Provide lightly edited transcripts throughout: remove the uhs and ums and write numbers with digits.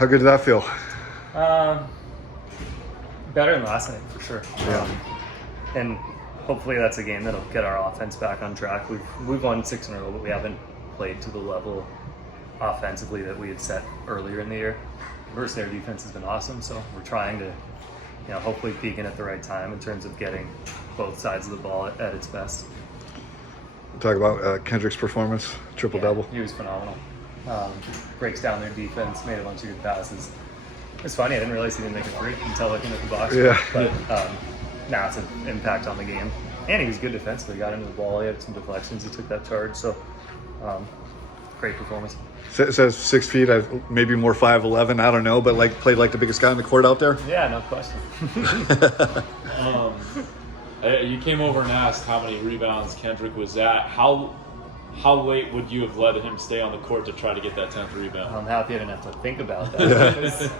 How good did that feel? Better than last night for sure. Yeah. And hopefully that's a game that'll get our offense back on track. We've won 6 in a row, but we haven't played to the level offensively that we had set earlier in the year. Versus our defense has been awesome, so we're trying to, hopefully peak in at the right time in terms of getting both sides of the ball at its best. Talk about Kendric's performance, triple-double. He was phenomenal. Breaks down their defense, made a bunch of good passes. It's funny, I didn't realize he didn't make a three until looking at the box. Yeah. But now it's an impact on the game. And he was good defensively, got into the ball, he had some deflections, he took that charge, so great performance. It says 6 feet, maybe more 5'11", I don't know, but played like the biggest guy on the court out there? Yeah, no question. You came over and asked how many rebounds Kendric was at. How late would you have let him stay on the court to try to get that 10th rebound? I'm happy I didn't have to think about that.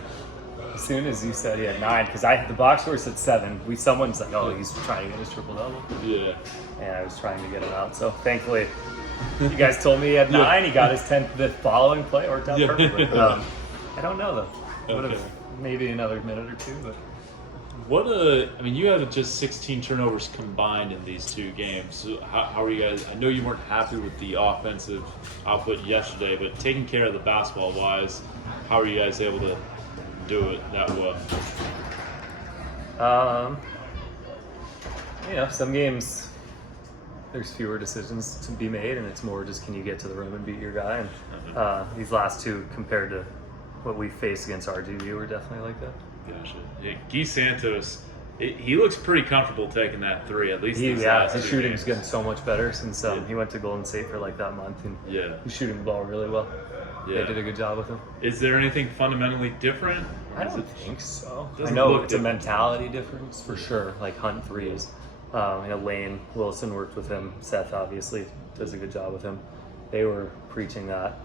As soon as you said he had 9, because the box score said 7. Someone's like, oh, he's trying to get his triple-double. Yeah. And I was trying to get him out. So thankfully, you guys told me he had 9. He got his 10th the following play. Worked out perfectly. I don't know, though. Would have maybe another minute or two, but... you had just 16 turnovers combined in these 2 games. So how are you guys? I know you weren't happy with the offensive output yesterday, but taking care of the basketball wise, how are you guys able to do it that well? Some games there's fewer decisions to be made, and it's more just can you get to the rim and beat your guy. And these last 2 compared to what we faced against RGV were definitely like that. Gotcha. Yeah, Guy Santos, he looks pretty comfortable taking that 3, at least. His shooting's getting so much better since he went to Golden State for that month, and he's shooting the ball really well. Yeah. They did a good job with him. Is there anything fundamentally different? I don't think so. I know it's a mentality difference for sure, like Hunt threes. Lane Wilson worked with him. Seth obviously does a good job with him. They were preaching that.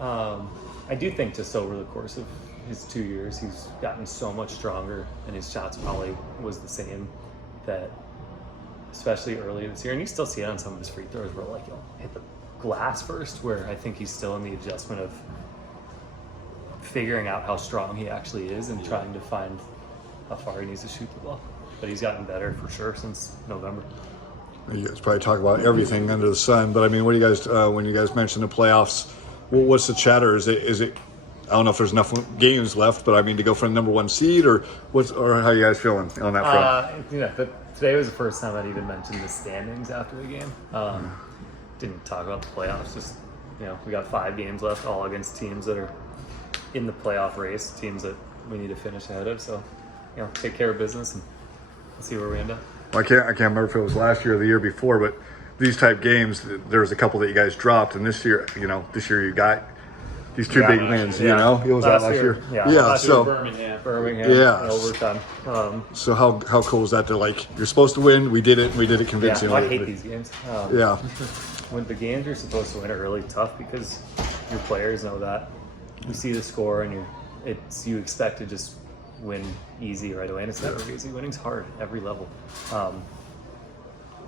I do think just over the course of his 2 years, he's gotten so much stronger, and his shots probably was the same. That, especially earlier this year, and you still see it on some of his free throws where he'll hit the glass first. Where I think he's still in the adjustment of figuring out how strong he actually is and trying to find how far he needs to shoot the ball. But he's gotten better for sure since November. You guys probably talk about everything under the sun, but what do you guys when you guys mentioned the playoffs? What's the chatter? Is it? I don't know if there's enough games left, but to go for the number 1 seed, or how are you guys feeling on that front? Today was the first time I'd even mentioned the standings after the game. Didn't talk about the playoffs. Just we got 5 games left, all against teams that are in the playoff race, teams that we need to finish ahead of. So, take care of business and see where we end up. Well, I can't remember if it was last year or the year before, but these type games, there was a couple that you guys dropped, and this year you got these 2 big wins. It was last year. So Birmingham. Yeah. In overtime. So how cool was that? You're supposed to win. We did it convincingly. I hate these games. When the games you're supposed to win are really tough because your players know that. You see the score and you expect to just win easy right away, and it's never easy. Winning's hard every level.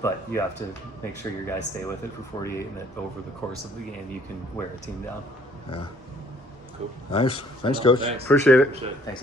But you have to make sure your guys stay with it for 48, and that over the course of the game you can wear a team down. Yeah. Cool. Nice. Thanks, Coach. Appreciate it. Thanks, guys.